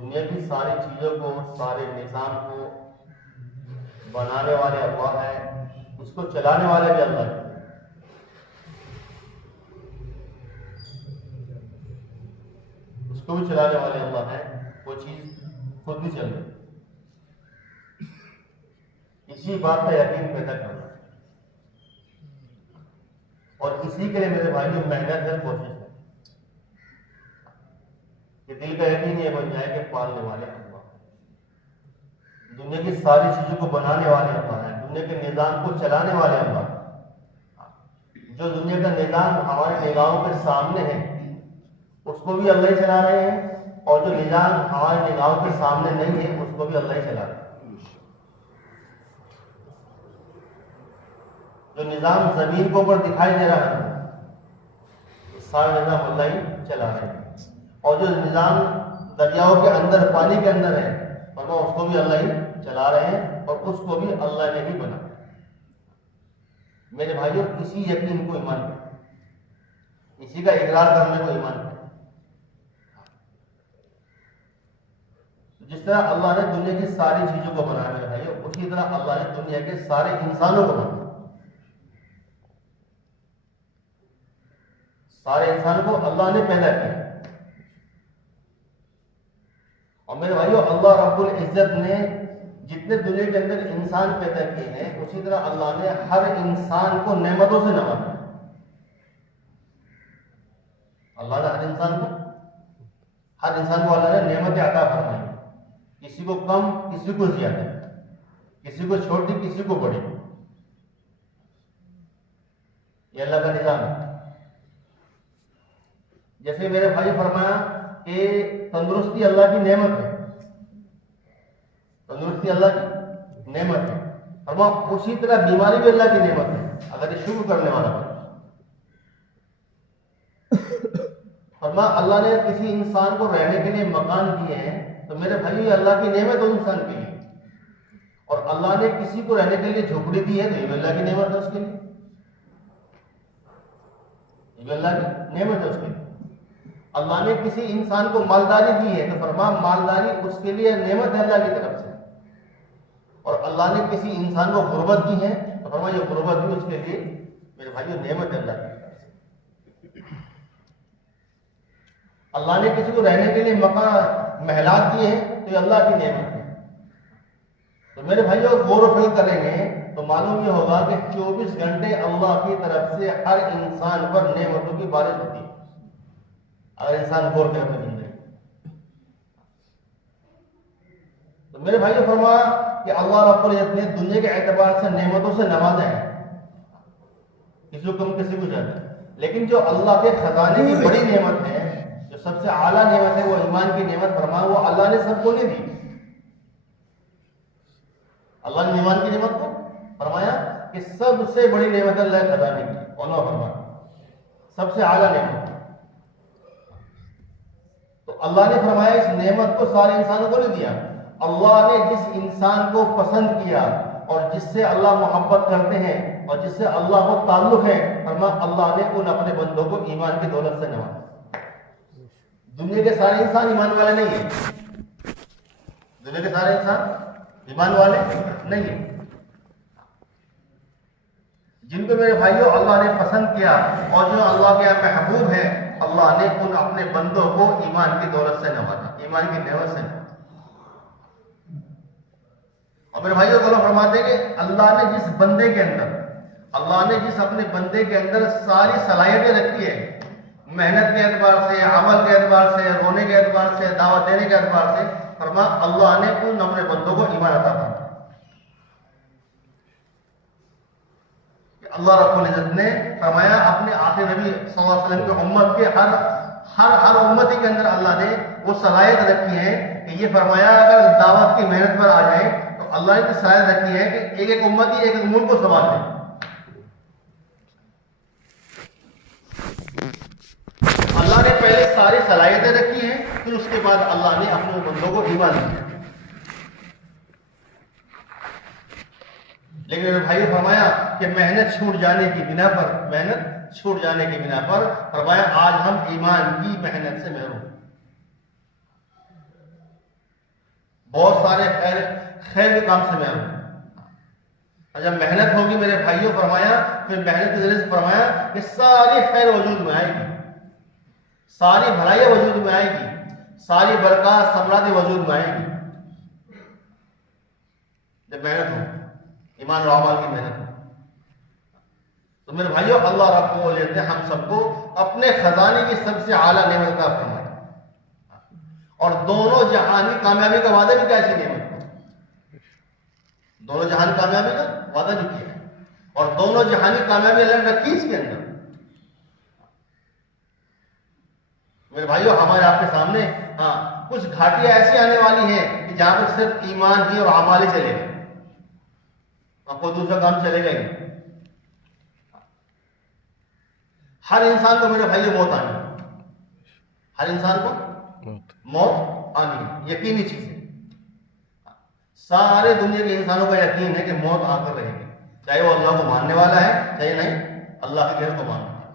दुनिया की सारी चीज़ों को, सारे निज़ाम को बनाने वाले अल्लाह है, इसको चलाने वाले भी अल्लाह है। इसको भी चलाने वाले अल्लाह है, वो चीज़ खुद नहीं चल रही। इसी बात का यकीन पैदा करना और इसी के लिए मेरे भाइयों मेहनत है, कोशिश है कि दिल का यकीन ये बन जाए कि पालने वाले अल्लाह, दुनिया की सारी चीजों को बनाने वाले अल्लाह है, दुनिया के निज़ाम को चलाने वाले अल्लाह। जो दुनिया का निज़ाम हमारे निगाहों के सामने है उसको भी अल्लाह ही चला रहे हैं, और जो निज़ाम हमारे निगाहों के सामने नहीं है उसको भी अल्लाह ही चला रहे हैं। जो निज़ाम जमीन के ऊपर दिखाई दे रहा है सारा निज़ाम अल्लाह ही चला रहे हैं, और जो निज़ाम दरियाओं के अंदर, पानी के अंदर है, और उसको भी अल्लाह ही चला रहे हैं, और उसको भी अल्लाह ने ही बनाया। मेरे भाइयों, इसी यकीन को ईमान है, इसी का इकरार करने को ईमान है। जिस तरह अल्लाह ने दुनिया की सारी चीजों को बनाया मेरे भाइयों, उसी तरह अल्लाह ने दुनिया के सारे इंसानों को बनाया। सारे इंसान को अल्लाह ने पैदा किया, और मेरे भाइयों अल्लाह रब्बुल इज्जत ने जितने दुनिया के अंदर इंसान पैदा किए हैं, उसी तरह अल्लाह ने हर इंसान को नेमतों से नवाजा। अल्लाह ने हर इंसान को अल्लाह ने नेमतें अता फरमाई, किसी को कम, किसी को ज्यादा, किसी को छोटी, किसी को बड़ी। ये अल्लाह का निजाम है। जैसे मेरे भाई फरमाया कि तंदुरुस्ती अल्लाह की नेमत है, तंदुरुस्ती अल्लाह की नेमत है, फरमा उसी तरह बीमारी भी अल्लाह की नेमत है अगर ये शुक्र करने वाला है। फरमा अल्लाह ने किसी इंसान को रहने के लिए मकान दिए हैं, तो मेरे भाई ये अल्लाह की नेमत है इंसान के लिए, और अल्लाह ने किसी को रहने के लिए झोपड़ी दी है, तो ये अल्लाह की नेमत है उसके लिए, ये अल्लाह की नेमत है उसके लिए। अल्लाह ने किसी इंसान को मालदारी दी है, तो फरमा मालदारी उसके लिए नेमत है अल्लाह की तरफ से, और अल्लाह ने किसी इंसान को गुर्बत दी है, तो फरमा ये गुर्बत भी उसके लिए मेरे भाइयों नेमत है अल्लाह की तरफ से। अल्लाह ने किसी को रहने के लिए मकान, महलात दिए हैं, तो ये अल्लाह की नेमत है। तो मेरे भाइयों गौर व फिक्र करेंगे तो मालूम ये होगा कि 24 घंटे अल्लाह की तरफ से हर इंसान पर नेमतों की बारिश होती है, अगर इंसान गौर करे अपनी जिंदगी। तो मेरे भाइयों फरमाया कि अल्लाह रब्बुल इज्जत ने दुनिया के एतबार से नेमतों से नवाजा है, किसी को कम, किसी को ज्यादा, लेकिन जो अल्लाह के खजाने की बड़ी नेमत है, जो सबसे आला नेमत है, वो ईमान की नेमत फरमाया, वो अल्लाह ने सबको नहीं दी। अल्लाह ने ईमान की नेमत को फरमाया कि सबसे बड़ी नेमत अल्लाह खजाने की, और फरमाया सबसे आला नेमत। तो अल्लाह ने फरमाया इस नेमत को सारे इंसानों को नहीं दिया, अल्लाह ने जिस इंसान को पसंद किया और जिससे अल्लाह मोहब्बत करते हैं और जिससे अल्लाह को ताल्लुक है, फरमाया अल्लाह ने उन अपने बंदों को ईमान की दौलत से नवाजा। दुनिया के सारे इंसान ईमान वाले नहीं है, दुनिया के सारे इंसान ईमान वाले नहीं है। जिनको मेरे भाइयों अल्लाह ने पसंद किया और जो अल्लाह के यहाँ महबूब है, अल्लाह ने उन अपने बंदों को ईमान की दौलत से नवाजा, ईमान की नेमत से। और मेरे भाइयों गौरव फरमाते हैं कि अल्लाह ने जिस बंदे के अंदर, अल्लाह ने जिस अपने बंदे के अंदर सारी सलाहियतें रखी है, मेहनत के एतबार से, अमल के एतबार से, रोने के एतबार से, दावत देने के एतबार से, फरमा अल्लाह ने उन अपने बंदों को ईमान अता फरमाया। अल्लाह रब्बुल इज्जत ने फरमाया अपने आखिरी नबी सल्लल्लाहु अलैहि वसल्लम की उम्मत के हर उम्मती के अंदर अल्लाह ने वो सलाहियत रखी है कि ये फरमाया अगर दावत की मेहनत पर आ जाए तो अल्लाह ने सलाहियत रखी है कि एक एक उम्मती एक एक मुल्क को संभाल ले। अल्लाह ने पहले सारी सलाहियतें रखी हैं, फिर उसके बाद अल्लाह ने अपने बंदों को ईमान दिया। लेकिन मेरे भाई फरमाया कि मेहनत छूट जाने की बिना पर फरमाया आज हम ईमान की मेहनत से महरूम। बहुत सारे खैर खैर के काम से मैं हूं। और जब मेहनत होगी मेरे भाइयों, फरमाया फिर मेहनत के जरिए से फरमाया कि सारी खैर वजूद में आएगी, सारी भलाई वजूद में आएगी, सारी बरकत समराती वजूद में आएगी जब मेहनत हो, ईमान और अमाल की मेहनत हो। तो मेरे भाइयों, अल्लाह रब्बुल इज्जत ने हम सबको अपने खजाने की सबसे आला नेमत का फरमाया, और दोनों जहान की कामयाबी का वादा भी कैसी नेमत है, दोनों जहान कामयाबी का वादा भी किया है, और दोनों जहान की कामयाबी अल्लाह ने रखी इसके अंदर। मेरे भाइयों, हमारे आपके सामने कुछ घाटियां ऐसी आने वाली हैं कि जहां पर सिर्फ ईमान ही और अमाल ही चलेगा, कोई दूसरा काम चलेगा नहीं। हर इंसान को मेरे भाइयों मौत आनी है, हर इंसान को मौत आनी है, यकीनी चीज है। सारे दुनिया के इंसानों का यकीन है कि मौत आकर रहेगी, चाहे वो अल्लाह को मानने वाला है चाहे नहीं अल्लाह के गैर को मानने वाला है।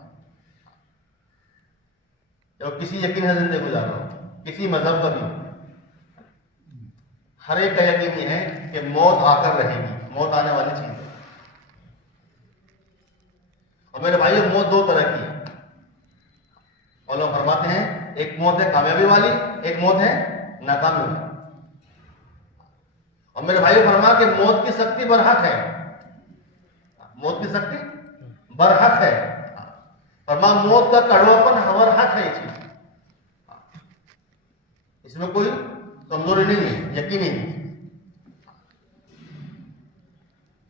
जब किसी यकीन से जिंदगी गुजार रहा हो, किसी मजहब का भी, हर एक का यकीन ये है कि मौत आकर रहेगी, मौत आने वाली चीज है। और मेरे भाइयों, मौत दो तरह की है, और लोग फरमाते हैं एक मौत है कामयाबी वाली, एक मौत है नाकामी वाली। और मेरे भाइयों, फरमा के मौत की सख्ती बरहक है, मौत की सख्ती बरहक है, फरमा मौत का कड़वापन हमारा हक है, ये चीज इसमें कोई कमजोरी नहीं है, यकीनी नहीं।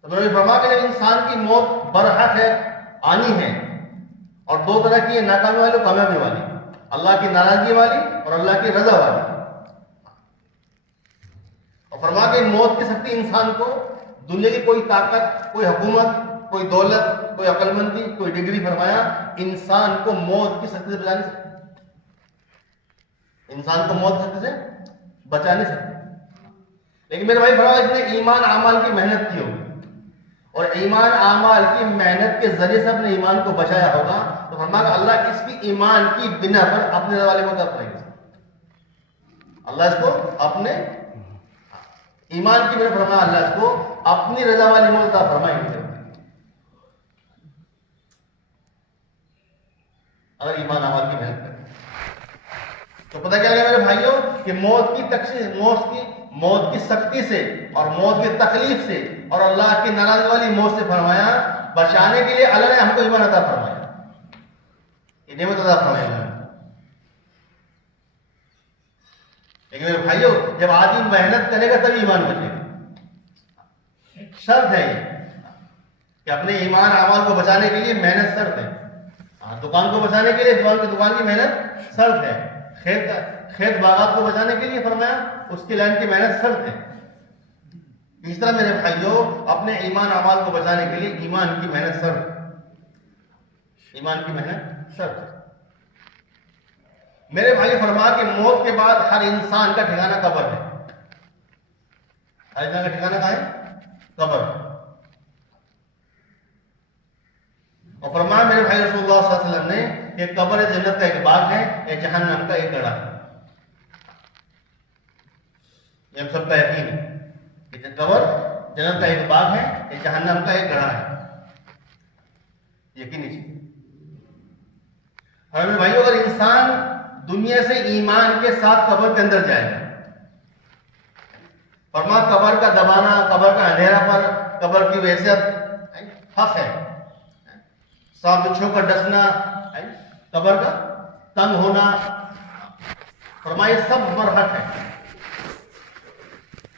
तो मेरे फरमा के इंसान की मौत बरहक है, आनी है, और दो तरह की है, नाकामी वाली और कामयाबी वाली, अल्लाह की नाराजगी वाली और अल्लाह की रजा वाली। और फरमा के मौत की शक्ति इंसान को दुनिया की कोई ताकत, कोई हुकूमत, कोई दौलत, कोई अकलमंदी, कोई डिग्री, फरमाया इंसान को मौत की शक्ति से बचा नहीं सकती, इंसान को मौत की शक्ति से बचा नहीं सकती। लेकिन मेरे भाई फरमाया इसने ईमान अमाल की मेहनत की होगी, और ईमान आमाल की मेहनत के जरिए से अपने ईमान को बचाया होगा, तो फरमाया अल्लाह इसकी ईमान की बिना पर अपने रजा वाले मौत करेगा, अल्लाह इसको अपने ईमान की बिना, फरमाया अल्लाह इसको अपनी रजा वाली मौत फरमाएंगे अगर ईमान आमाल की मेहनत करें। तो पता क्या लगा मेरे भाइयों कि मौत की तकलीफ, मौत की सख्ती से और मौत की तकलीफ से और अल्लाह की नाराजगी वाली मौत से फरमाया बचाने के लिए अल्लाह ने हमको ईमान अता फरमाया, ये नेमत अता फरमाया। लेकिन मेरे भाइयों, जब आदमी मेहनत करेगा तभी ईमान बचेगा, शर्त है ये कि अपने ईमान अमाल को बचाने के लिए मेहनत शर्त है। दुकान को बचाने के लिए दुकान की मेहनत शर्त है, खेत बागात को बचाने के लिए फरमाया उसकी लाइन की मेहनत शर्त है। इस तरह मेरे भाइयों, अपने ईमान अमाल को बचाने के लिए ईमान की मेहनत शर्त, ईमान की मेहनत शर्त। मेरे भाई फरमा कि मौत के बाद हर इंसान का ठिकाना कब्र है, हर इंसान का ठिकाना कहाँ है? कब्र। और फरमाया मेरे भाई रसूलुल्लाह सल्लल्लाहु अलैहि वसल्लम ने कि कब्र जन्नत का एक बाग है, या जहन्नम का एक गड़ा है। ये हम सबका यकीन है कि कब्र जन्नत का एक बाग है, या जहन्नम का एक गड़ा है, यकीनी चीज। और मेरे भाइयों, अगर इंसान दुनिया से ईमान के साथ कब्र के अंदर जाएगा, फरमा कब्र का दबाना, कब्र का अंधेरा पर कब्र की वहशत हक है, सांप बिच्छू का डसना, कब्र का तंग होना, फरमाए सब मरहत है।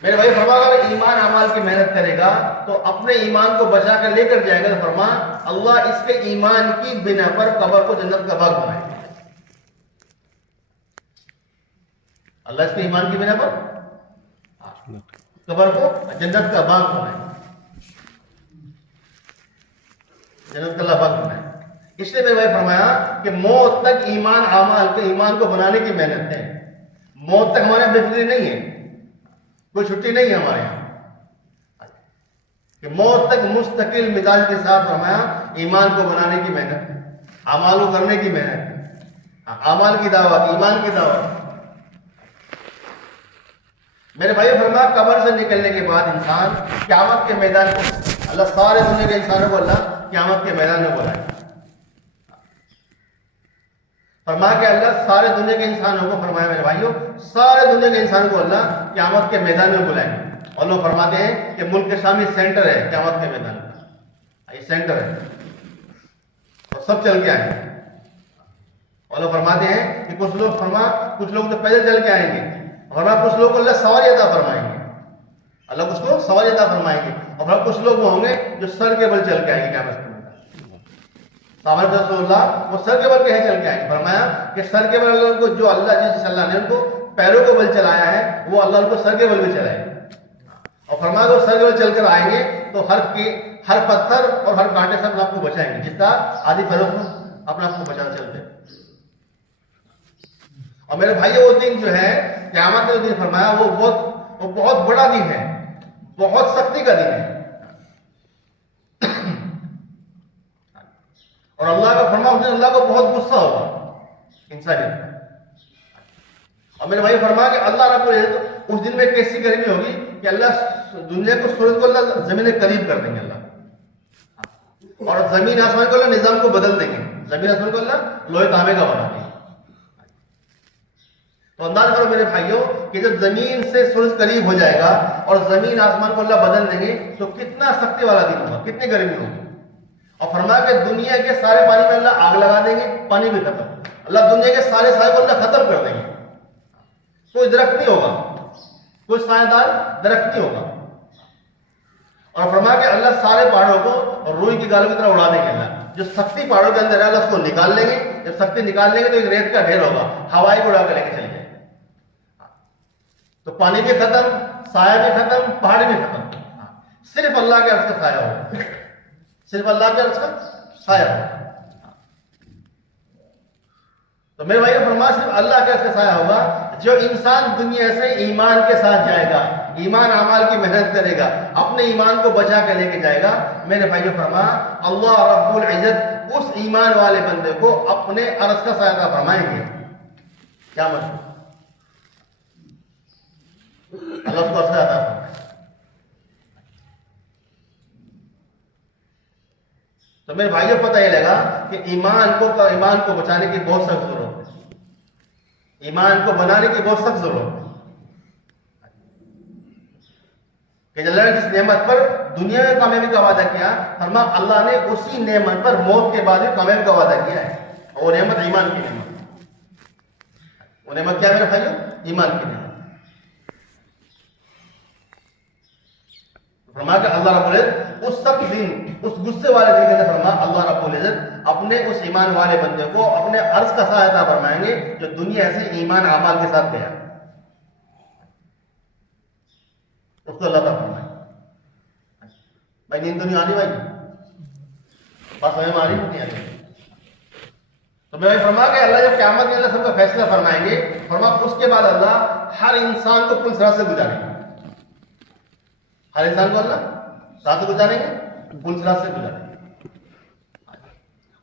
मेरे भाई फरमा अगर ईमान अमाल की मेहनत करेगा तो अपने ईमान को बचा कर लेकर जाएगा, तो फरमा अल्लाह इसके ईमान की बिना पर कब्र को जन्नत का बाग बनाएगा। अल्लाह इसके ईमान की बिना पर कब्र को जन्नत का बाग बनाएगा, जन्नत का बाग बनाएगा। इसलिए मेरे भाई फरमाया कि मौत तक ईमान अमाल के ईमान को बनाने की मेहनत है, मौत तक हमारे बेफिक्री नहीं है, कोई छुट्टी नहीं है हमारे यहाँ, कि मौत तक मुस्तकिल मिजाज के साथ फरमाया ईमान को बनाने की मेहनत, अमाल को करने की मेहनत, अमाल की दावत, ईमान की दावत। मेरे भाई फरमाया कब्र से निकलने के बाद इंसान क़यामत के मैदान को, अल्लाह सारे दुनिया के इंसानों को अल्लाह क़यामत के मैदान में बुलाए। फरमाया कि अल्लाह सारे दुनिया के इंसानों को, फरमाया मेरे भाइयों, सारे दुनिया के इंसानों को अल्लाह क़यामत के मैदान में बुलाएंगे। और लोग फरमाते हैं कि मुल्क के शामी सेंटर है क़यामत के मैदान का, ये सेंटर है और सब चल के आएंगे। और लोग फरमाते हैं कि कुछ लोग तो पैदल चल के आएंगे, और कुछ लोग को अल्लाह सवारी अता फरमाएंगे, अल्लाह उसको सवारी अता फरमाएंगे। और कुछ लोग वो होंगे जो सर के बल चल के आएंगे क़यामत में। साहब रसूलुल्लाह वो सर के बल कहीं चल के आएंगे। फरमाया कि सर के बल अल्लाह को, जो अल्लाह जिस अल्लाह ने उनको पैरों को बल चलाया है, वो अल्लाह उनको सर के बल भी चलाएगा। और फरमाया वो सर के बल चलकर आएंगे तो हर पत्थर और हर कांटे से अपने आपको बचाएंगे, जिसका आदि पैरों से अपने आपको बचाना चलते। और मेरे भाई वो दिन जो है क़यामत का दिन, फरमाया वो बहुत बड़ा दिन है, बहुत सख्ती का दिन है। और अल्लाह का फरमा उस दिन अल्लाह को बहुत गुस्सा होगा इंसानियत। और मेरे भाई फरमा कि अल्लाह रब्बुल इज्जत उस दिन में कैसी गर्मी होगी कि अल्लाह दुनिया को, सूरज को अल्लाह जमीन के करीब कर देंगे अल्लाह, और जमीन आसमान को अल्लाह निजाम को बदल देंगे, जमीन आसमान को अल्लाह लोहे तांबे का बना देंगे। तो अंदाज करो मेरे भाइयों कि जब जमीन से सूरज करीब हो जाएगा और जमीन आसमान को अल्लाह बदल देंगे तो कितना सख्ती वाला दिन होगा, कितनी गर्मी होगी। और फरमाया कि दुनिया के सारे पानी में अल्लाह आग लगा देंगे, पानी भी खत्म, अल्लाह दुनिया के सारे साए को अल्लाह खत्म कर देंगे, कोई दरख्त नहीं होगा, कोई सायेदार दरख्त नहीं होगा। और फरमाया कि अल्लाह सारे पहाड़ों को रुई की गालों की तरह उड़ा देंगे। अल्लाह जो शक्ति पहाड़ों के अंदर है अल्लाह उसको निकाल लेंगे। जब शक्ति निकाल लेंगे तो एक रेत का ढेर होगा, हवाई को उड़ा कर लेके चले जाएंगे। तो पानी भी खत्म, साया भी खत्म, पहाड़ भी खत्म, सिर्फ अल्लाह के अर्श का साया होगा, सिर्फ अल्लाह के अर्श का साया होगा। तो मेरे भाई फरमाया सिर्फ अल्लाह के अर्श का साया होगा। जो इंसान दुनिया से ईमान के साथ जाएगा, ईमान अमाल की मेहनत करेगा, अपने ईमान को बचा कर लेके जाएगा, मेरे भाइयों फरमाया अल्लाह रब्बुल इज्जत उस ईमान वाले बंदे को अपने अर्श का साया फरमाएंगे। क्या मतलब? अल्लाह उसको अर्श का साया फरमाएगा। तो मेरे भाइयों पता ये लगा कि ईमान को बचाने की बहुत सख्त जरूरत है, ईमान को बनाने की बहुत सख्त जरूरत है। कि अल्लाह ने जिस नेमत पर दुनिया में कामयाबी का वादा किया, फरमा अल्लाह ने उसी नेमत पर मौत के बाद कामयाबी का वादा किया है। और वो नेमत ईमान की नेमत, वो नेमत क्या है मेरे भाइयों? ईमान की नेमत। फरमा कि अल्लाह रब्बुल इज्जत उस सख्त दिन, उस गुस्से वाले दिन के अंदर फरमा अल्लाह रब्बुल इज्जत अपने उस ईमान वाले बंदे को अपने अर्श का सहायता फरमाएंगे जो दुनिया से ईमान अमाल के साथ गया, उसको अल्लाह का फरमाए। भाई नींद तो नहीं आनी भाई, बस हमें मारी नहीं आनी। तो मैं फरमा के अल्लाह जब क़यामत में अल्लाह सबका फैसला फरमाएंगे, फरमा उसके बाद अल्लाह हर इंसान को पुलिस राह से गुजारेंगे, हर इंसान को अल्लाह राह से गुजारेंगे, पुलिस राह से गुजारेंगे।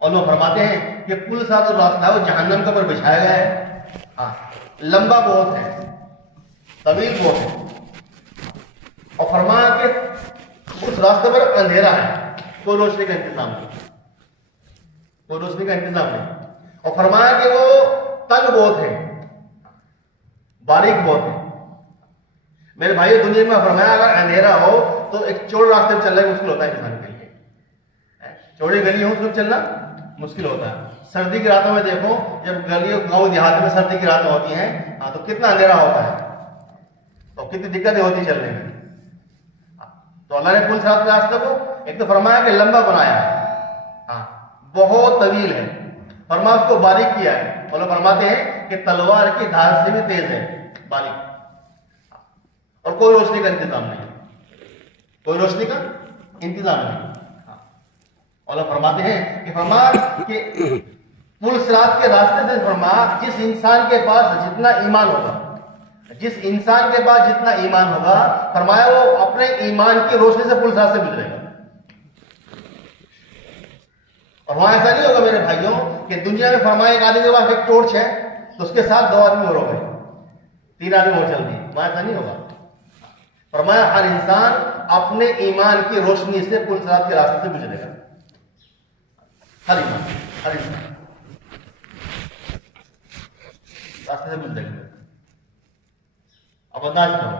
और लोग फरमाते हैं कि पुलिस राह जो रास्ता है वो जहन्नम के ऊपर बिछाया गया है। हाँ, लंबा बहुत है, तवील बहुत है। और फरमाया कि उस रास्ते पर अंधेरा है, कोई रोशनी का इंतजाम नहीं, कोई रोशनी का इंतजाम नहीं। और फरमाया कि वो तंग बहुत है, बारीक बहुत है। मेरे भाई दुनिया में फरमाया अगर अंधेरा हो तो एक चौड़े रास्ते में चलना मुश्किल होता है इंसान के लिए, चौड़ी गली हो उसमें चलना मुश्किल होता है। सर्दी की रातों में देखो, जब गलियों गांव देहात में सर्दी की रातें होती हैं, तो कितना अंधेरा होता है, तो कितनी दिक्कतें होती चलने में। तो अल्लाह ने पुलिस रास्ते को एक तो फरमाया कि लंबा बनाया है, बहुत तवील है, फरमा उसको बारीक किया है। और फरमाते हैं कि तलवार की धार से भी तेज है, बारीक, और कोई रोशनी का इंतजाम नहीं, कोई रोशनी का इंतजाम नहीं। और फरमाते हैं कि फरमा कि पुलिस रात के रास्ते से फरमा जिस इंसान के पास जितना ईमान होगा, जिस इंसान के पास जितना ईमान होगा, फरमाया वो अपने ईमान की रोशनी से पुलिस रास्ते गुजरेगा। और वहां ऐसा नहीं होगा मेरे भाइयों कि दुनिया में फरमाया एक आदमी के पास एक टॉर्च है तो उसके साथ 2 आदमी और हो गए, 3 आदमी और चल दिए, वहां ऐसा नहीं होगा। फरमाया हर इंसान अपने ईमान की रोशनी से पुल सिरात के रास्ते से गुजरेगा। हर इंसान रास्ते से गुजरेगा। अब अंदाज करो,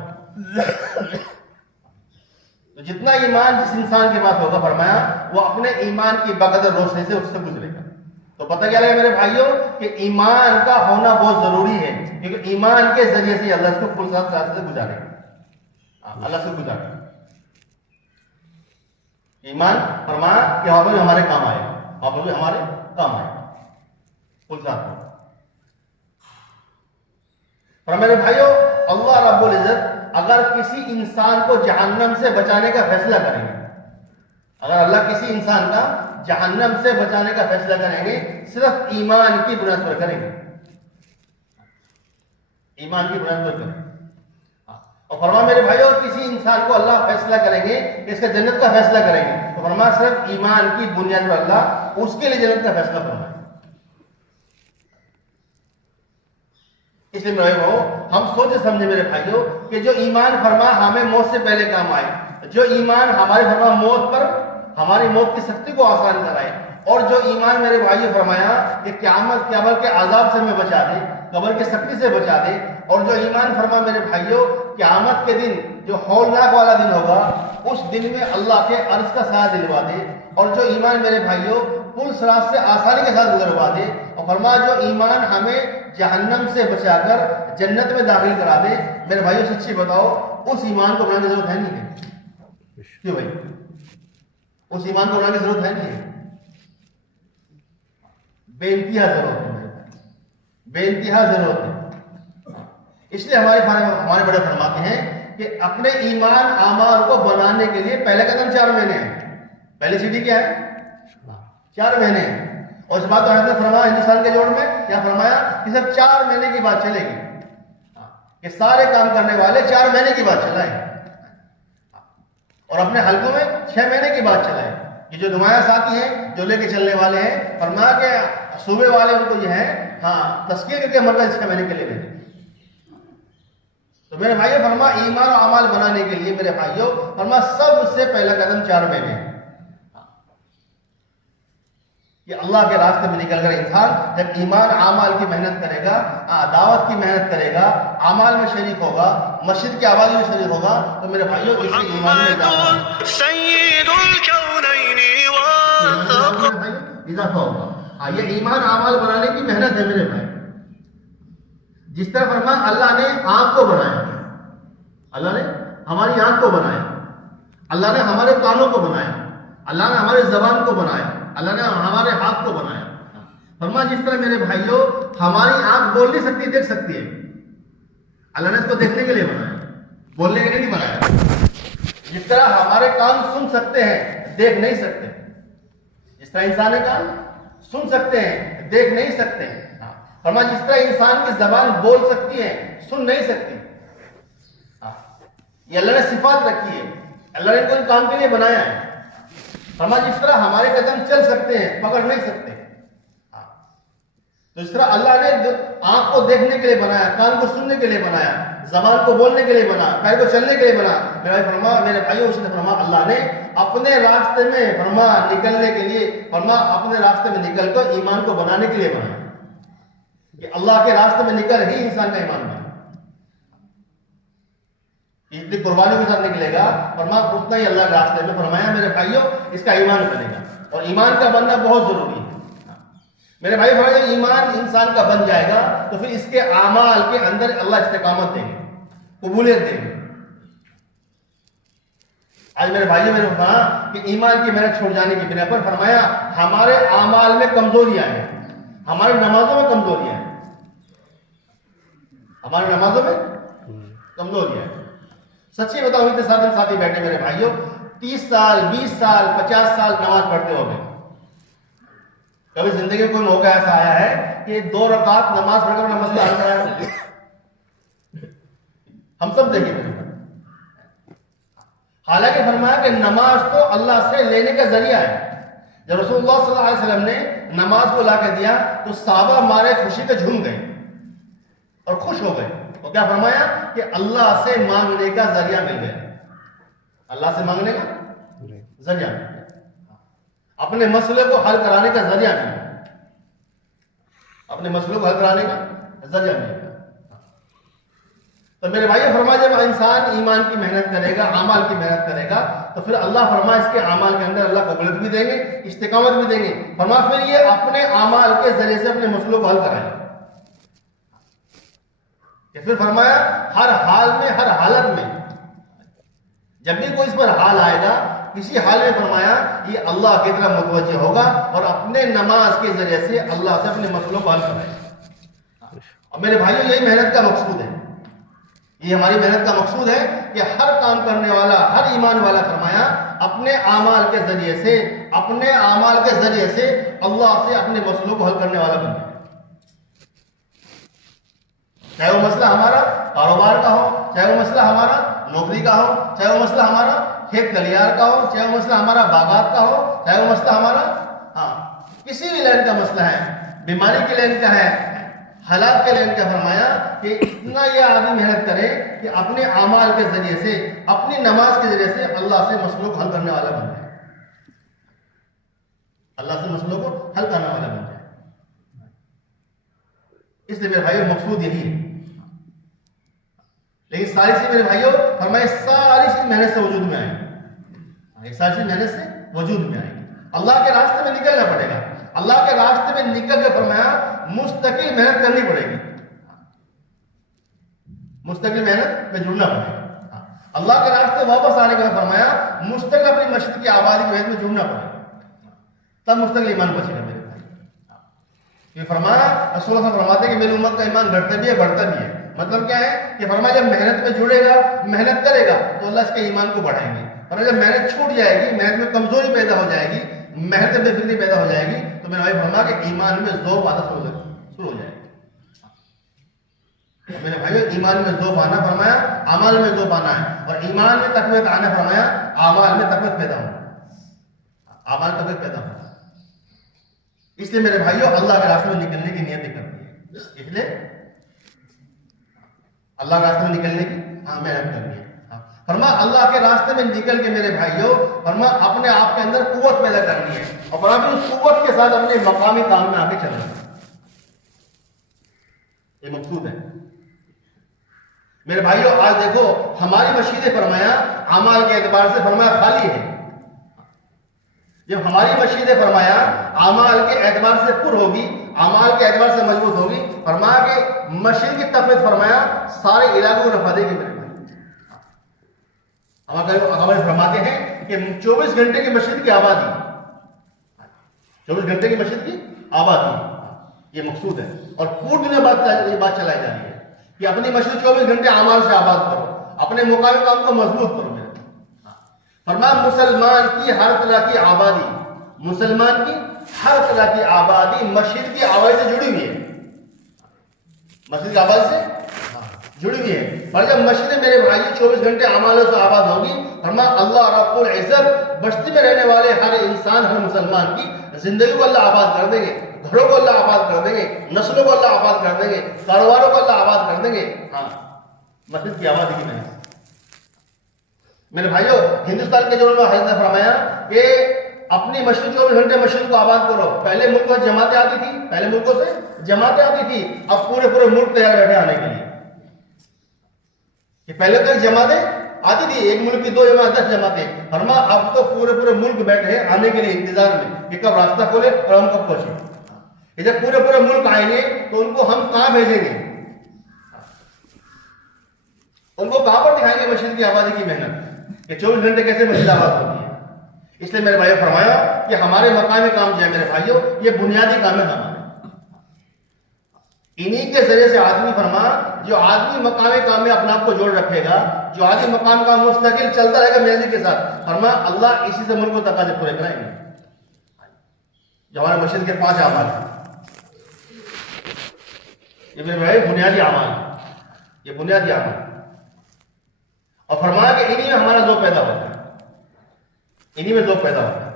तो जितना ईमान जिस इंसान के पास होगा, फरमाया वो अपने ईमान की बकदर रोशनी से उससे गुजरेगा। तो पता क्या लगा मेरे भाइयों कि ईमान का होना बहुत जरूरी है, क्योंकि ईमान के जरिए से अल्लाह इसको पुल सिरात के रास्ते से गुजारेगा। अल्लाह से गुजारेगा। ईमान फरमाया कि वहां पर हमारे काम आएगा, वहां पर भी हमारे काम आएगा पुल सिरात में। पर मेरे भाइयों, अल्लाह रब्बुल इज्जत अगर किसी इंसान को जहन्नम से बचाने का फैसला करेंगे, अगर अल्लाह किसी इंसान का जहन्नम से बचाने का फैसला करेंगे, सिर्फ ईमान की बुनियाद पर करेंगे, ईमान की बुनियाद पर करेंगे। और फरमा मेरे भाइयों, किसी इंसान को अल्लाह फैसला करेंगे कि इसका जन्नत का फैसला करेंगे, तो फरमा सिर्फ ईमान की बुनियाद पर अल्लाह उसके लिए जन्नत का फैसला फरमाए। इसलिए मेरे भाइयों, हम सोचे समझे मेरे भाइयों कि जो ईमान फरमा हमें मौत से पहले काम आए, जो ईमान हमारे फरमा मौत पर हमारी मौत की सख्ती को आसान कराए, और जो ईमान मेरे भाइयों फरमाया कि क़यामत के अजाब से हमें बचा दे, कब्र की सख्ती से बचा दे, और जो ईमान फरमा मेरे भाइयों क़यामत के दिन जो हौलनाक वाला दिन होगा, उस दिन में अल्लाह के अर्श का साया दिलवा दे, और जो ईमान मेरे भाइयों पुल सिरात से आसानी के साथ गुजरवा दे, और फरमा जो ईमान हमें जहन्नम से बचाकर जन्नत में दाखिल करा दे। मेरे भाइयों सच्ची बताओ, उस ईमान को बनाने की जरूरत है नहीं है? क्यों भाई, उस ईमान को बनाने की जरूरत है नहीं है? बेइंतहा जरूरत है, बेइंतहा जरूरत है। इसलिए हमारे बड़े फरमाते हैं कि अपने ईमान आमाल को बनाने के लिए पहले कदम 4 महीने है। पहली सीढ़ी क्या है? 4 महीने है। और इस बात को हमने फरमाया हिंदुस्तान के जोड़ में क्या फरमाया कि सिर्फ 4 महीने की बात चलेगी, कि सारे काम करने वाले 4 महीने की बात चलाए, और अपने हलकों में 6 महीने की बात चलाए। कि जो नुमाया साथी हैं, जो लेके चलने वाले हैं, फरमाया कि सूबे वाले उनको जो है तस्कीर करके मरकज 6 महीने के लिए भेजे। तो मेरे भाइयों फरमा ईमान और अमाल बनाने के लिए मेरे भाइयों फरमा सबसे पहला कदम 4 महीने कि अल्लाह के रास्ते में निकलकर इंसान जब ईमान आमाल की मेहनत करेगा, दावत की मेहनत करेगा, आमाल में शरीक होगा, मस्जिद की आबादी में शरीक होगा, तो मेरे भाइयों इसी ईमान में इजाफा होगा। ये ईमान आमाल बनाने की मेहनत है मेरे भाई। जिस तरह फरमा अल्लाह ने आंख को बनाया, अल्लाह ने हमारी आंख को बनाया, अल्लाह ने हमारे कानों को बनाया, अल्लाह ने हमारे जबान को बनाया, अल्लाह ने हमारे हाथ को बनाया। फरमा जिस तरह मेरे भाइयों हमारी आंख बोल नहीं सकती, देख सकती है, अल्लाह ने इसको देखने के लिए बनाया, बोलने के लिए नहीं बनाया। जिस तरह हमारे कान सुन सकते हैं, देख नहीं सकते, जिस तरह इंसान कान सुन सकते हैं, देख नहीं सकते। फरमा जिस तरह इंसान की जबान बोल सकती है, सुन नहीं सकती, ये अल्लाह ने सिफात रखी है, अल्लाह ने इनको इन काम के लिए बनाया है। फरमा जिस तरह हमारे कदम चल सकते हैं, पकड़ नहीं सकते, तो इस तरह अल्लाह ने आंख को देखने के लिए बनाया, कान को सुनने के लिए बनाया, जबान को बोलने के लिए बनाया, पैर को चलने के लिए बनाया। मेरे भाई फरमा मेरे भाइयों उसने फरमा अल्लाह ने अपने रास्ते में फरमा निकलने के लिए, फरमा अपने रास्ते में निकलकर ईमान को बनाने के लिए बनाया, कि अल्लाह के रास्ते में निकल ही इंसान का ईमान बने। इतनी कुर्बानियों के साथ निकलेगा फरमा उतना ही अल्लाह के रास्ते में, फरमाया मेरे भाइयों इसका ईमान बनेगा, और ईमान का बनना बहुत जरूरी है मेरे भाई। फरमाया ईमान इंसान का बन जाएगा तो फिर इसके आमाल के अंदर अल्लाह इस्तिकामत देंगे, कबूलियत देंगे। आज मेरे भाइयों मेरे कहा कि ईमान की मेहनत छोड़ जाने की बिना पर फरमाया हमारे आमाल में कमजोरियां हैं, हमारी नमाजों में कमजोरियां हैं, हमारी नमाजों में कमजोरियां हैं। सच्ची बताऊं इतने साथी बैठे मेरे भाइयों 30 साल 20 साल 50 साल नमाज पढ़ते हो गए, कभी जिंदगी में कोई मौका ऐसा आया है कि 2 रकात नमाज पढ़कर अपना मसला हल कराया? हम सब देखें मेरे भाई। हालांकि फरमाया कि नमाज तो अल्लाह से लेने का जरिया है। जब रसूलुल्लाह सल्लल्लाहु अलैहि वसल्लम ने नमाज को ला के दिया तो सहाबा मारे खुशी के झूम गए और खुश हो गए। तो क्या फरमाया कि अल्लाह से मांगने का जरिया मिल गया। अल्लाह से मांगने का जरिया मिल गया, अपने मसले को हल कराने का जरिया मिल गया, अपने मसलों को हल कराने का जरिया मिल गया। तो मेरे भाई फरमाया जब इंसान ईमान की मेहनत करेगा, अमाल की मेहनत करेगा, तो फिर अल्लाह फरमाया इसके अमाल के अंदर अल्लाह कबूलियत भी देंगे, इस्तिकामत भी देंगे। फरमाया फिर ये अपने अमाल के जरिए से अपने मसलों को हल कराएगा। फिर फरमाया हर हाल में, हर हालत में, जब भी कोई इस पर हाल आएगा, किसी हाल में फरमाया ये अल्लाह की तरफ मुतवज्जह होगा और अपने नमाज के जरिए से अल्लाह से अपने मसलों को हल कराएगा। और मेरे भाइयों यही मेहनत का मकसूद है, ये हमारी मेहनत का मकसूद है कि हर काम करने वाला, हर ईमान वाला फरमाया अपने आमाल के जरिए से, अपने आमाल के जरिए से अल्लाह से अपने मसलों को हल करने वाला बन जाए। चाहे वो मसला हमारा कारोबार का हो, चाहे वो मसला हमारा नौकरी का हो, चाहे वो मसला हमारा खेत खलियार का हो, चाहे वो मसला हमारा बागात का हो, चाहे वो मसला हमारा किसी भी लाइन का मसला है, बीमारी के लाइन का है, हालात के लाइन का, फरमाया कि इतना यह आदमी मेहनत करे कि अपने आमाल के जरिए से, अपनी नमाज के जरिए से अल्लाह से मसलों को हल करने वाला बन जाए, अल्लाह से मसलों को हल करने वाला बन जाए। इसलिए मेरे भाइयों मकसूद यही है। लेकिन सारी चीज मेरे भाइयों फरमाए सारी चीज मेहनत से वजूद में आएगी, सारी चीज मेहनत से वजूद में आएगी। अल्लाह के रास्ते में निकलना पड़ेगा, अल्लाह के रास्ते में निकल के फरमाया मुस्तकिल मेहनत करनी पड़ेगी, मुस्तकिल मेहनत में जुड़ना पड़ेगा। अल्लाह के रास्ते वापस आने के बाद फरमाया मुस्तकिल अपनी मस्जिद की आबादी की मेहनत में जुड़ना पड़ेगा, तब मुस्तकिल ईमान बचेगा मेरे भाई। ये फरमाया रसूल फरमाते कि मेरी उम्मत का ईमान घटता भी है, बढ़ता भी है। मतलब क्या है कि फरमाया जब मेहनत में जुड़ेगा, मेहनत करेगा तो अल्लाह इसके ईमान को बढ़ाएंगे, और जब मेहनत छूट जाएगी, मेहनत में कमजोरी पैदा हो जाएगी, मेहनत में बेफिक्री पैदा हो जाएगी, तो मेरे भाई फरमाया कि ईमान में ज़ौफ़ आना शुरू हो जाएगा। मेरे भाइयों ईमान में ज़ौफ़ आना फरमाया अमाल में ज़ौफ़ आना है, और ईमान में तक़वियत आना फरमाया अमाल में तक़वियत पैदा होना, अमाल तक़वियत पैदा होना। इसलिए मेरे भाइयों अल्लाह के रास्ते में निकलने की नियत करनी है, इसलिए अल्लाह के रास्ते में निकलने की मेहनत करनी है। फरमा अल्लाह के रास्ते में निकल के मेरे भाइयों फरमा अपने आप के अंदर कुव्वत पैदा करनी है, और फरमा उस कुव्वत के साथ अपने मकामी काम में आगे चलना है। ये मकसूद है मेरे भाइयों। आज देखो हमारी मस्जिदें फरमाया अमाल के एतबार से फरमाया खाली है। जब हमारी मस्जिदें फरमाया अमाल के एतबार से पुर होगी, अमाल के एतबार से मजबूत होगी, फरमाया कि मस्जिद की तकवीत फरमाया सारे इलाकों को नफा देगी मेरे भाई। हमारे फरमाते हैं कि 24 घंटे की मस्जिद की आबादी, 24 घंटे की मस्जिद की आबादी, ये मकसूद है। और पूरी दुनिया ये बात चलाई जा रही है कि अपनी मस्जिद 24 घंटे अमाल से आबाद करो, अपने मुकामी काम को मजबूत करो। फरमाया मुसलमान की हर तरह की आबादी, मुसलमान की हर तरह की आबादी मस्जिद की आवाज से जुड़ी हुई है, मस्जिद की आवाज से जुड़ी हुई है। और जब मस्जिद मेरे भाई 24 घंटे अमालों से आबाद होगी, फरमाया अल्लाह रब्बुल इज्जत बस्ती में रहने वाले हर इंसान, हर मुसलमान की जिंदगी को अल्लाह आबाद कर देंगे, घरों को अल्लाह आबाद कर देंगे, नस्लों को अल्लाह आबाद कर देंगे, कारोबारों को अल्लाह आबाद कर देंगे। हाँ, मस्जिद की आबादी की मेहनत। मेरे भाइयों हिंदुस्तान के जो हजरत ने फरमाया कि अपनी मस्जिद 24 घंटे मस्जिद को आबाद करो। पहले मुल्क में जमातें आती थी, पहले मुल्कों से जमातें आती थी, अब पूरे पूरे मुल्क तैयार बैठे आने के लिए। कि पहले तक जमातें आती थी, एक मुल्क की 2 जमात 10 जमातें, फरमा अब तो पूरे पूरे मुल्क बैठे हैं आने के लिए इंतजार में कि कब रास्ता खोले और हम कब पहुंचे। जब पूरे पूरे मुल्क आएंगे तो उनको हम कहां भेजेंगे, उनको कहां पर दिखाएंगे मस्जिद की आबादी की मेहनत कि 24 घंटे कैसे मस्जिद आबाद होती है। इसलिए मेरे भाइयों फरमाया कि हमारे मकामी काम जो है मेरे भाइयों ये बुनियादी काम है हमारे, इन्हीं के जरिए से आदमी फरमा जो आदमी मकामी काम में अपने आप को जोड़ रखेगा, जो आदमी मकामी काम मुस्तकिल चलता रहेगा मेहनत के साथ, फरमा अल्लाह इसी से मुल्क को तकाजे पूरे कराएंगे। जो हमारे मस्जिद के 5 अमाल है, ये मेरे भाई बुनियादी अमाल, ये बुनियादी अमाल। और फरमाया कि इन्हीं में हमारा ज़ौक़ पैदा होता है, इन्हीं में ज़ौक़ पैदा होता है।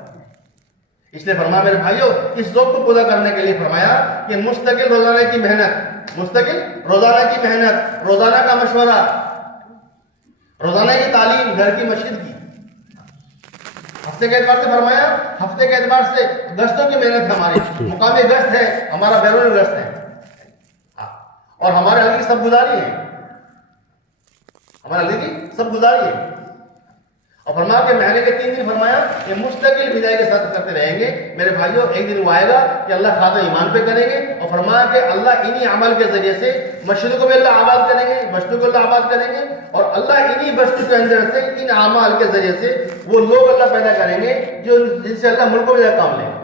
इसलिए फरमाया मेरे भाइयों इस ज़ौक़ को पूरा करने के लिए फरमाया कि मुस्तकिल रोजाना की मेहनत, मुस्तकिल रोजाना की मेहनत, रोजाना का मशवरा, रोजाना की तालीम घर की मस्जिद की, हफ्ते के एतबार से फरमाया, हफ्ते के एतबार से गश्तों की मेहनत है, हमारी मुकामी गश्त है, हमारा बैरून गश्त है, और हमारे हल्के की सब गुजारी है, हमारे हल्के की सब गुजारी है। और फरमाया कि महीने के 3 दिन फरमाया ये मुस्तकिल बिदाई के साथ करते रहेंगे। मेरे भाइयों, एक दिन वो आएगा कि अल्लाह खाता ईमान पे करेंगे, और फरमाया कि अल्लाह इन्हीं अमल के जरिए से मशरिक को भी अल्लाह आबाद करेंगे, मशरिक को अल्लाह आबाद करेंगे, और अल्लाह इन्हीं बस्ती के अंदर से इन अमाल के जरिए से वो लोग अल्लाह पैदा करेंगे जो जिनसे अल्लाह मुल्कों में काम लेगा,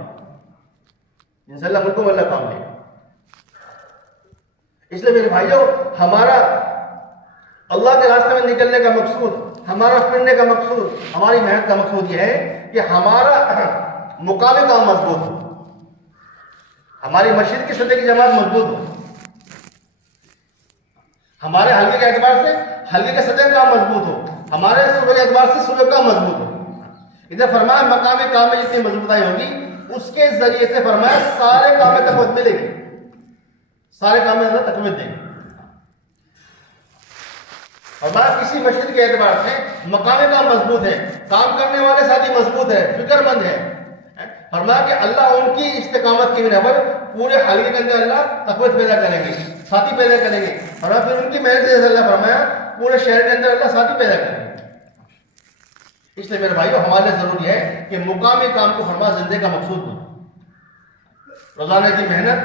जिनसे अल्लाह मुल्कों में अल्लाह काम लेगा। इसलिए मेरे भाइयों, हमारा अल्लाह के रास्ते में निकलने का मकसूद, हमारा फिरने का मकसूद, हमारी मेहनत का मकसूद यह है कि हमारा मुकामी काम मजबूत हो, हमारी मस्जिद की सतह की जमात मजबूत हो, हमारे हल्के के एतबार से हल्के के सतह काम मजबूत हो, हमारे सुबह के एतबार से सुबह काम मजबूत हो। इधर फरमाया मकामी काम में जितनी मजबूताई होगी उसके जरिए से फरमाया सारे काम में तकवीत मिलेगी, सारे काम में तकवीत देंगे। फरमाया किसी मस्जिद के एतबार से मकामी काम मजबूत है, काम करने वाले साथी मजबूत है, फिक्रमंद है। फरमाया कि अल्लाह उनकी इस्तिकामत की बिना पर पूरे हल्के के अंदर अल्लाह तकवीत पैदा करेंगे, साथी पैदा करेंगे। फरमाया फिर उनकी मेहनत से अल्लाह फरमाया पूरे शहर के अंदर अल्लाह साथी पैदा करेंगे। इसलिए मेरे भाइयों, हमारे लिए जरूरी है कि मुकामी काम को फरमा जिंदगी का मकसूद बने। रोजाना की मेहनत,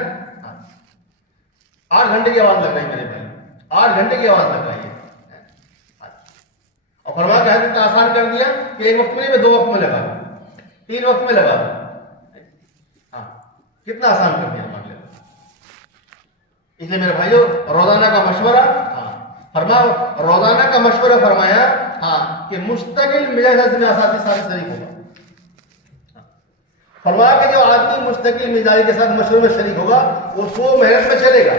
8 घंटे की आवाज लग रही है मेरे भाई, 8 घंटे की आवाज लग रही है। और फरमा के हद इतना आसान कर दिया कि एक वक्त में नहीं, 2 वक्त में लगा, 3 वक्त में लगा। कितना आसान कर दिया हमारे लिए। इसलिए मेरे भाइयों, रोजाना का मशवरा, फरमा रोजाना का मशवरा फरमाया कि मुस्तकिल मिजाज में आसानी सारे शरीक होगा। फरमाया कि जो आदमी मुस्तकिल मिजाज के साथ मशवरे में शरीक होगा वो मेहनत में चलेगा,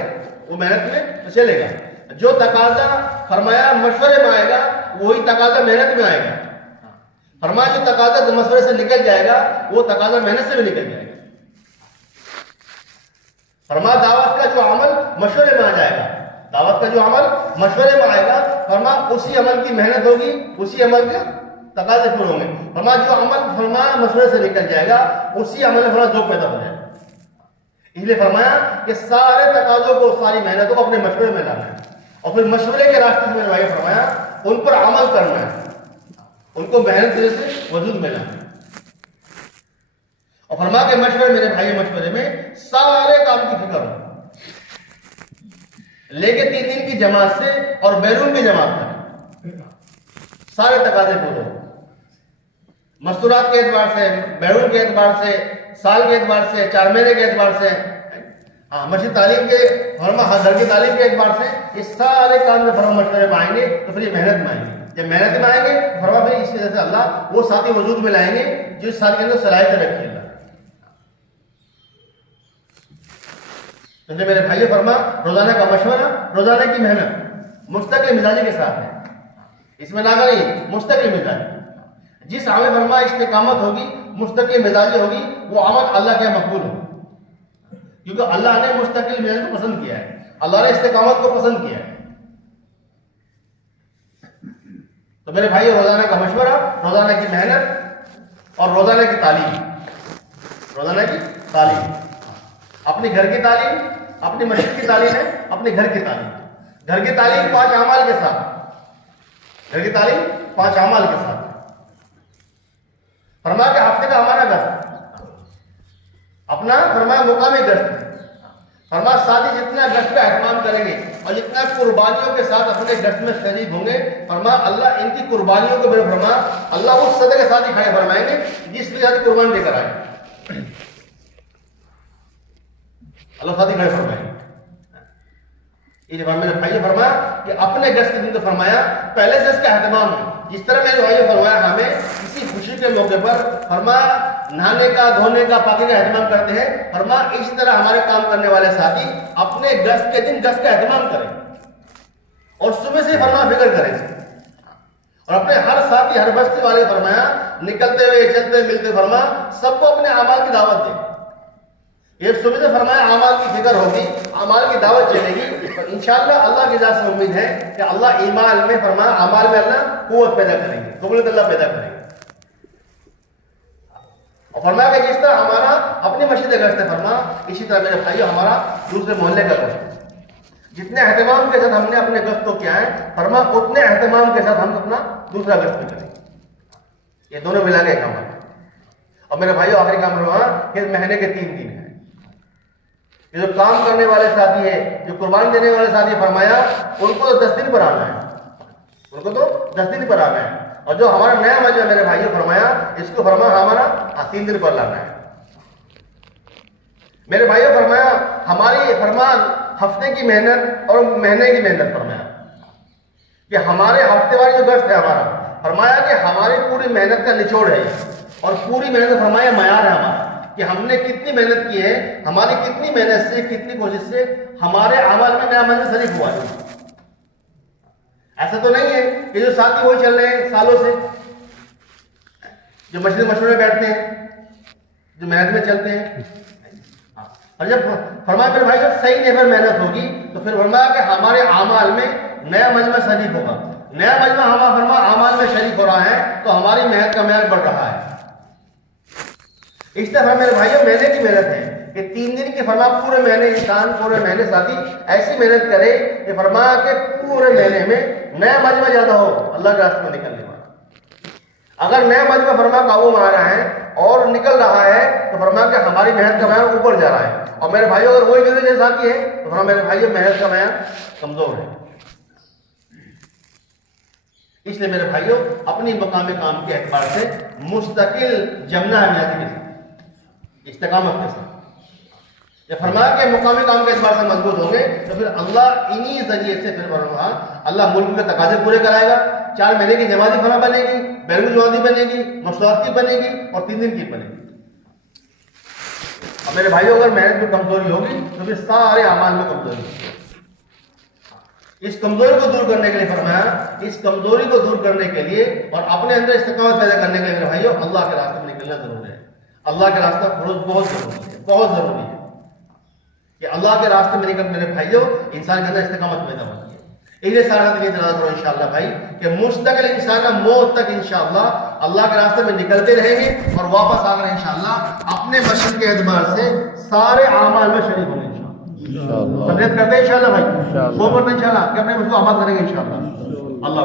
वो मेहनत में चलेगा। जो तकाजा फरमाया मशवरे में आएगा वही तकाजा मेहनत में आएगा। फरमाया जो तकाजा मशवरे से निकल जाएगा वो तकाजा मेहनत से भी निकल जाएगा। फरमा दावत का जो अमल मशवरे में आ जाएगा, दावत का जो अमल मशवरे में आएगा, फरमा उसी अमल की मेहनत होगी, उसी अमल के तकाजे पूरे होंगे। फरमा जो अमल फरमा मशवरे से निकल जाएगा उसी अमल में फरमा जो पैदा हो जाएगा। इसलिए फरमाया कि सारे तकाजों को, सारी मेहनतों को अपने मशवरे में लाना है, और फिर मशवरे के रास्ते में भाई फरमाया उन पर अमल करना है, उनको मेहनत से वजूद में लाना है। और फरमा के मशवरे, मेरे भाई मशवरे में सारे काम की फिक्र हो, लेके 3 दिन की जमात से और बैरून की जमात तक सारे तकाजे पूरे हो। मस्तूरात के एतबार से, बैरून के एतबार से, साल के एतबार से, 4 महीने के एतबार से, मस्जिद तालीम के घर की तालीम के एतबार से, ये सारे काम में फरमा मशवरे में आएंगे तो फिर ये मेहनत में आएंगे। जब मेहनत में आएंगे फरमा फिर इस वजह से अल्लाह वो साथी वजूद में लाएंगे जो इस साल के अंदर सलाहियत रखी है। तो मेरे भाई फरमा रोजाना का मशवरा, रोजाना की मेहनत मुस्तकिल मिजाजी के साथ है, इसमें ना गई मुस्तकिल मिजाजी। जिस अमल फरमा इस्तिकामत होगी, मुस्तकिल मिजाजी होगी, वो अमल अल्लाह के मकबूल हो, क्योंकि अल्लाह ने मुस्तकिल मिजाज को पसंद किया है, अल्लाह ने इस्तिकामत को पसंद किया है। तो मेरे भाई रोजाना का मशवरा, रोजाना की मेहनत और रोजाना की तालीम, रोजाना की तालीम, अपने घर की तालीम, अपनी मस्जिद की तालीम है, अपने घर की तालीम। घर की तालीम 5 अमाल के साथ, घर की तालीम 5 अमाल के साथ। फरमाया कि हफ्ते का हमारा गश्त अपना, फरमाया मुकामी गश्त, फरमाया साथी जितना गश्त का एहतमाम करेंगे और जितना कुर्बानियों के साथ अपने गश्त में शरीक होंगे, फरमाया अल्लाह इनकी कुर्बानियों को मेरे फरमाया अल्लाह उस सदे के साथ ही खड़े फरमाएंगे जिसके साथ कुर्बान लेकर आए, अल्लाह साथी खड़े फरमाएंगे। मेरे भाई फरमाया कि अपने गश्त के दिन तो फरमाया पहले से इसका एहतमाम है। जिस तरह मेरे भाई फरमाया हमें किसी खुशी के मौके पर फरमाया नहाने का, धोने का, पाकी का एहतमाम करते हैं, फरमाया इस तरह हमारे काम करने वाले साथी अपने गश्त के दिन गश्त का एहतमाम करें और सुबह से फरमाया फिक्र करें और अपने हर साथी, हर बस्ती वाले फरमाया निकलते हुए, चलते मिलते फरमाया सबको अपने अमाल की दावत दें। ये सुबह से फरमाया अमाल की फिक्र होगी, अमाल की दावत चलेगी, तो इंशाअल्लाह अल्लाह की जात से उम्मीद है कि अल्लाह ईमान में फरमाया अमाल में अल्लाह कुव्वत पैदा करेंगे, कबूलियत अल्लाह पैदा करेंगे। और फरमाया कि जिस तरह हमारा अपनी मस्जिद गश्त है, फरमा इसी तरह मेरे भाइयों हमारा दूसरे मोहल्ले का गश्त है। जितने एहतमाम के साथ हमने अपने गश्त को किया है, फरमा उतने एहतमाम के साथ हम अपना दूसरा गश्त भी करेंगे। ये दोनों मिला के काम है। और मेरे भाइयों आखिरी काम फरमा कि महीने के 3 दिन है। ये जो काम करने वाले साथी है, जो कुर्बानी देने वाले साथी, फरमाया उनको तो 10 दिन पर आना है, उनको तो 10 दिन पर आना है। और जो हमारा नया मजमा मेरे भाइयों फरमाया, इसको फरमाया हमारा 3 दिन पर लाना है। मेरे भाइयों फरमाया हमारी फरमान हफ्ते की मेहनत और महीने की मेहनत, फरमाया कि हमारे हफ्ते वाली जो गश्त है हमारा, फरमाया कि हमारी पूरी मेहनत का निचोड़ है और पूरी मेहनत फरमाया मयार है हमारा कि हमने कितनी मेहनत की है, हमारी कितनी मेहनत से, कितनी कोशिश से हमारे अमल में नया मंजिल शरीक हुआ है। ऐसा तो नहीं है कि जो साथी वही चल रहे हैं सालों से, जो मस्जिद मशहूर में बैठते हैं, जो मेहनत में चलते हैं। और जब फरमाया मेरे भाई जब सही लेबर मेहनत होगी तो फिर फरमाया कि हमारे आमाल में नया मजमा शरीक होगा। नया मजमा हमारा फरमा आमाल में शरीक हो रहा है तो हमारी मेहनत का मेहनत बढ़ रहा है। इस तरह मेरे भाइयों महीने की मेहनत है कि 3 दिन की फरमा पूरे महीने इंसान, पूरे महीने साथी ऐसी मेहनत करे कि फरमाया कि पूरे महीने में नया मजमा ज्यादा हो अल्लाह के रास्ते में निकलने वाला। अगर नया मजमा फरमा काबू में आ रहा है और निकल रहा है तो फरमा कि हमारी मेहनत का मेहनत ऊपर जा रहा है। और मेरे भाइयों अगर वही गिरे जैसा साथी है तो फरमा मेरे भाइयों मेहनत का मेहनत कमजोर है। इसलिए मेरे भाइयों अपनी मकामी काम के एतबार से मुस्तकिल जमना है मियादी के साथ, इस्तिकामत के साथ। जब फरमाया कि मुकामी काम के एतबार से मजबूत होंगे तो फिर अल्लाह इन्हीं जरिए से फिर अल्लाह मुल्क के तकाजे पूरे कराएगा। 4 महीने की जमाती फरमा बनेगी, बैरून जमाती बनेगी, मशरूआत की बनेगी और 3 दिन की बनेगी। अब मेरे भाइयों अगर मेहनत में कमजोरी होगी तो फिर सारे अमाल में कमजोरी होगी। इस कमजोरी को दूर करने के लिए फरमाया, इस कमजोरी को दूर करने के लिए और अपने अंदर इस्तिकामत पैदा करने के लिए मेरे भाइयों अल्लाह के रास्ते में निकलना जरूरी है। अल्लाह के रास्ता फरोज बहुत जरूरी है, बहुत जरूरी है कि अल्लाह के रास्ते में निकल मेरे भाइयों इंसान के अंदर इस्तिकामत पैदा होती है। इसलिए सारा दिन इतना करो इंशाअल्लाह भाई कि मुस्तकिल इंसान मौत तक इंशाअल्लाह अल्लाह के रास्ते में निकलते रहेंगे और वापस आकर इंशाअल्लाह अपने मस्जिद के एतबार से सारे आमाल में शरीक होंगे इंशाअल्लाह। करते हैं इंशाअल्लाह भाई, वो करते इंशाअल्लाह कि अपने मुझको आबाद करेंगे इंशाअल्लाह। अल्लाह